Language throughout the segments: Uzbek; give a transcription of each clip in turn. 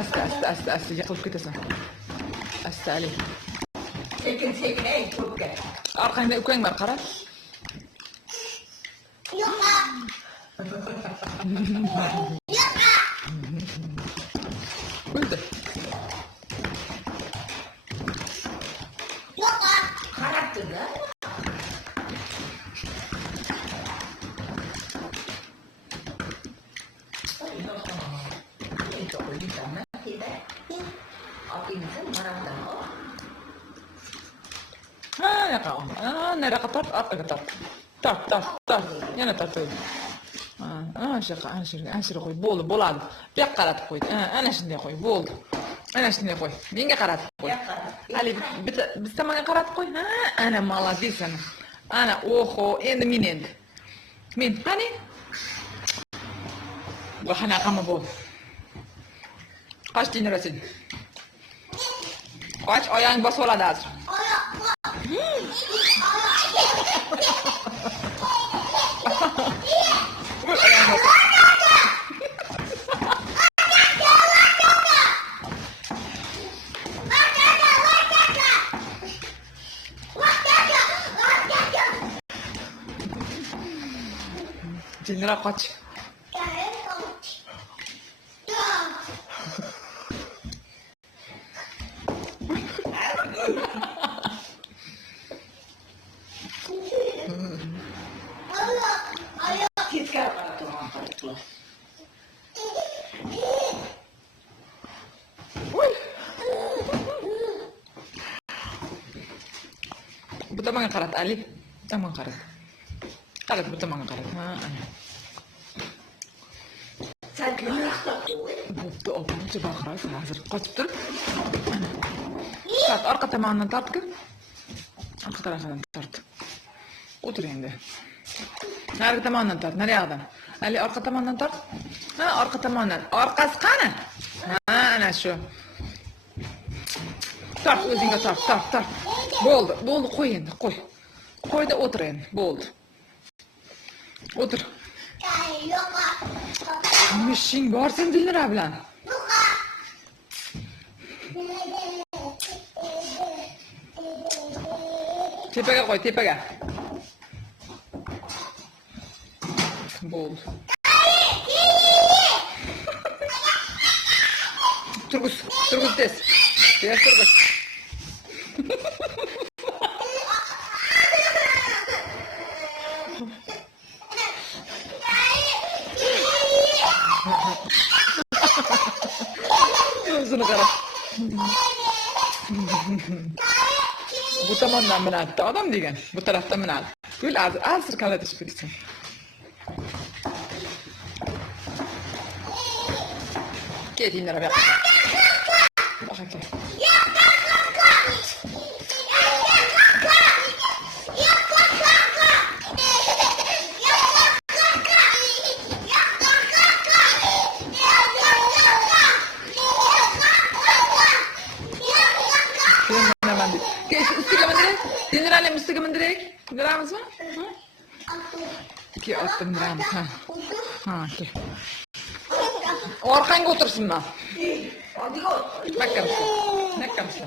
Asta yiqilib ketasan. Asta Ali. Sekin ey ko'pga. Orqangda ukang bor, qara. Yo'qa. O'ldi. Yo'qa. Qarabdi-da. Ya kau. Nara ketat, apa ketat? Tart. Yana tartayım. Aşırı koy. Boladı. Bir qaratib qo'ydi. Ana shunday qo'y. Bo'ldi. Ana shunday qo'y. Menga qaratib qo'y. Ali, biz tomonga qaratib qo'y. Ana молодец ana. Ana, oho, endi men. Men, qani? Bu qanaqami bo'ldi? Qoch dinrasin. Qoch, oyog'ing bosib oladi hozir. Dinra qoch. Bu tomonga qarat, Ali. Tomonga qarat. Qarat, bu tomonga qarat. Ana. Sen günahda qo'y. Bo'pti, o'rtamcha baqirasiz, hozir qochib tur. Ana. Tart, orqa tomonidan tortku. Orqa tarafdan tort. O'tir endi. Narigi tomondan tort, naryoqdan. Ali, orqa tomondan tort. Orqa tomondan. Orqasi qani? Ana shu. Tort, o'zingga tort. Bo'ldi, qo'y endi, qo'y. Qo'yda o'tir endi, bo'ldi. O'tir. Yo'qa. Mishing bor sen Dilnira bilan. Yo'qa. Tepaga qo'y, tepaga. Bo'ldi. Turgus tez. Tez turgus. Şunu qara. Bu tomondan minadi, odam degan. Bu tarafdan minadi. Gul azir kalatish kerak. Ketinglar bu yoqqa. Baqa kel. Üstüge mendirek. Mindiramizmi? Ki otda mindiramiz. Ha, ki. Orqangga o'tirsinmi? Nakkamsa.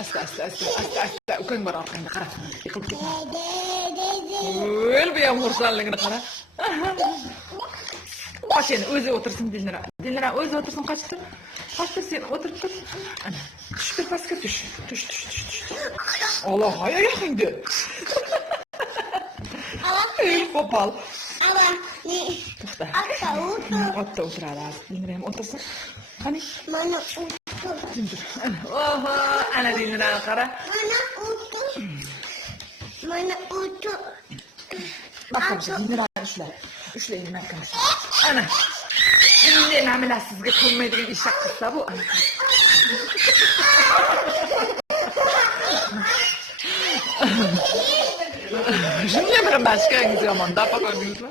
Asta. Ukang bor orqangda, qara. Yiqilib ketma. O'l bu ham xursandligini qara. Qoch endi, o'zi o'tirsin Dilnira. Dilnira o'zi o'tirsin, qochdi. Qochdi, sen o'tirib tur. Ana, tush, pastga tush. Allah, ayog'ingni. Ey, popal. Ama To'xta. Otda o'tiradi. Dilnira ham o'tirsin. Qani? mana o'tir. Dindir. Oho, ana Dilnira qara. Mana o'tir. Mahkamcha, Dilnira ushlaydi mahkamcha. Ana. Endi namila sizga ko'nmaydigan ish qilsa bu. Shunday bir mashqangiz yomon, dapa ko'rdingizmi?